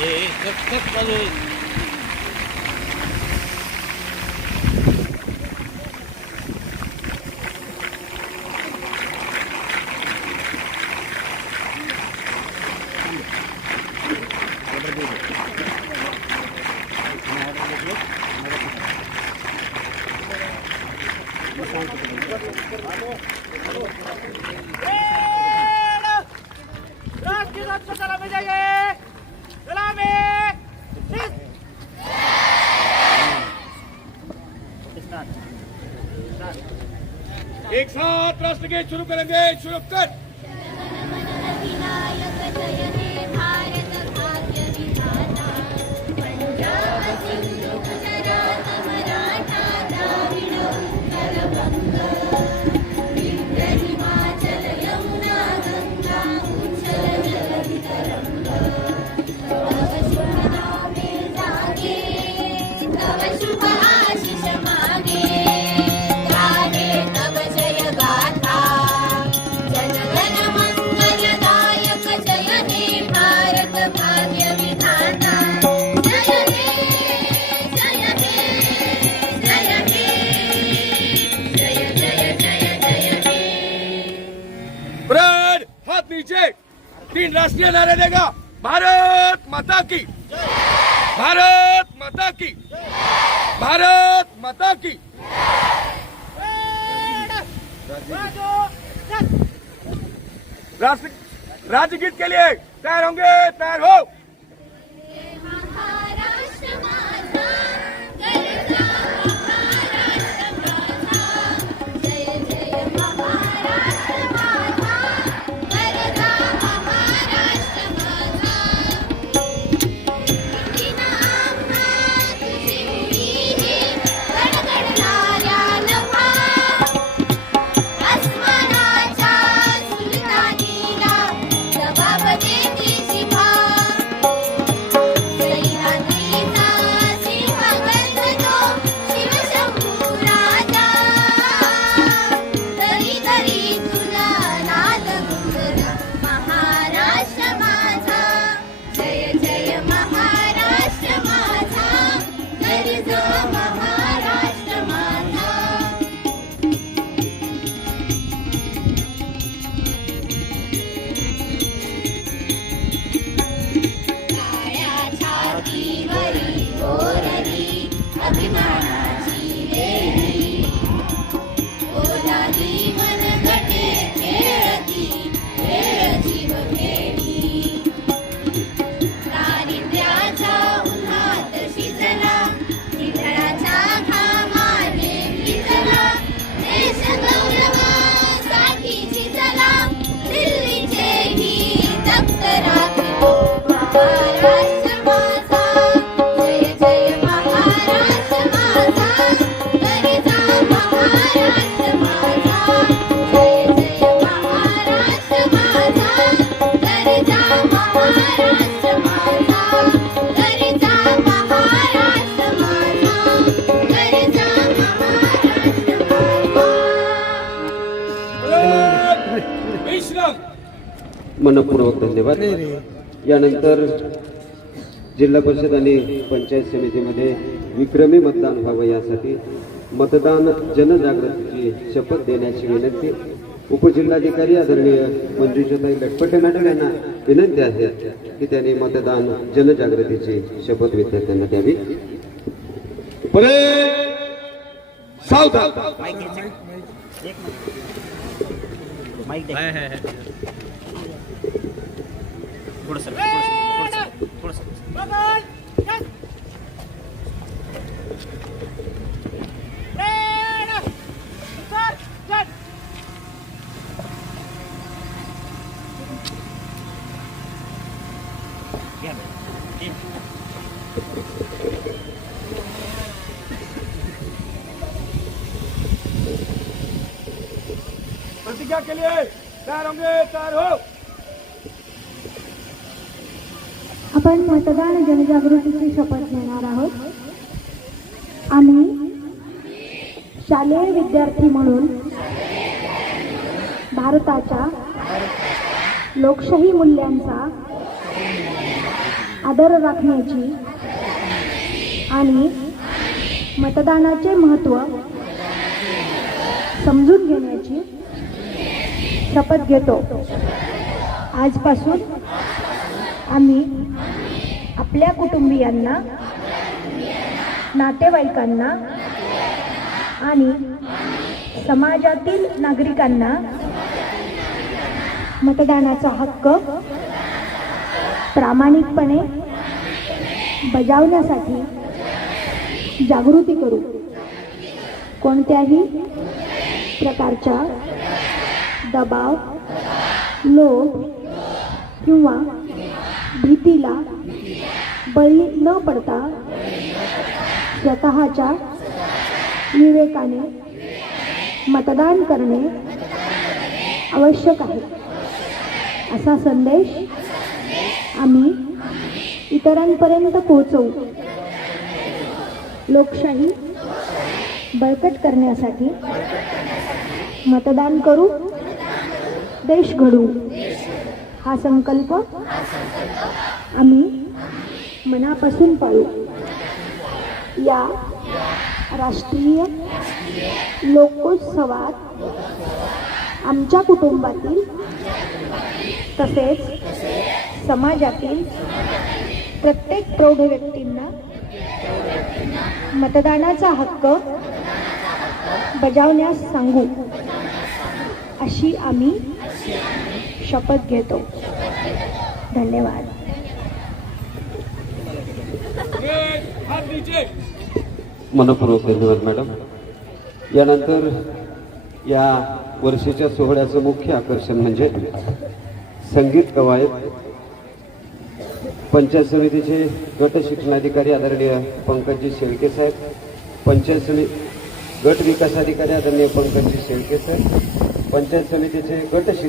हे कटकट चालू आहे राष्ट्रीय एक साथ राष्ट्र के शुरू करेंगे शुरू कर। राष्ट्रीय नारे देगा। भारत माता की। भारत माता की। भारत माता की। राष्ट्र राजगीत के लिए तैयार होंगे, तैयार हो। मनपूर्वक धन्यवाद. यानंतर जिल्हा परिषद आणि पंचायत समितीमध्ये विक्रमी मतदान व्हावं यासाठी मतदान जनजागृतीची शपथ देण्याची विनंती उपजिल्हाधिकारी आदरणीय मंजुषाताई लटपटे मॅडम यांना विनंती आहे की त्यांनी मतदान जनजागृतीची शपथ विद्यार्थ्यांना द्यावी. परेड सावधान प्रतिज्ञा के लिए तैयार होंगे तैयार हो आपण मतदान जनजागृतीची शपथ घेणार आहोत. आम्ही शालेय विद्यार्थी म्हणून भारताच्या लोकशाही मूल्यांचा आदर राखण्याची आणि मतदानाचे महत्त्व समजून घेण्याची शपथ घेतो. आजपासून आम्ही आपल्या कुटुंबियांना नातेवाईकांना आणि समाजातील नागरिकांना मतदानाचा हक्क प्रामाणिकपणे बजावण्यासाठी जागृती करू. कोणत्याही प्रकारच्या दबाव लोभ किंवा भीतीला बळी न पडता स्वतःच्या विवेकाने मतदान करणे आवश्यक आहे. असा संदेश आम्ही इतरांपर्यंत पोहोचवू. लोकशाही बळकट करण्यासाठी मतदान करू देश घडू हा संकल्प आम्ही मनापासून पाळू. या राष्ट्रीय लोकोत्सवात आमच्या कुटुंबातील तसेच समाजातील प्रत्येक प्रौढ व्यक्तींना मतदानाचा हक्क बजावण्यास सांगू अशी आम्ही शपथ घेतो. धन्यवाद. मनपूर्वक धन्यवाद मॅडम. यानंतर या वर्षीच्या सोहळ्याचं मुख्य आकर्षण म्हणजे संगीत कवायत. पंचायत समितीचे गट शिक्षणाधिकारी आदरणीय पंकजी शेळके साहेब पंचायत समिती गट विकास अधिकारी आदरणीय पंकजी शेळके साहेब पंचायत समितीचे गट शिक्षण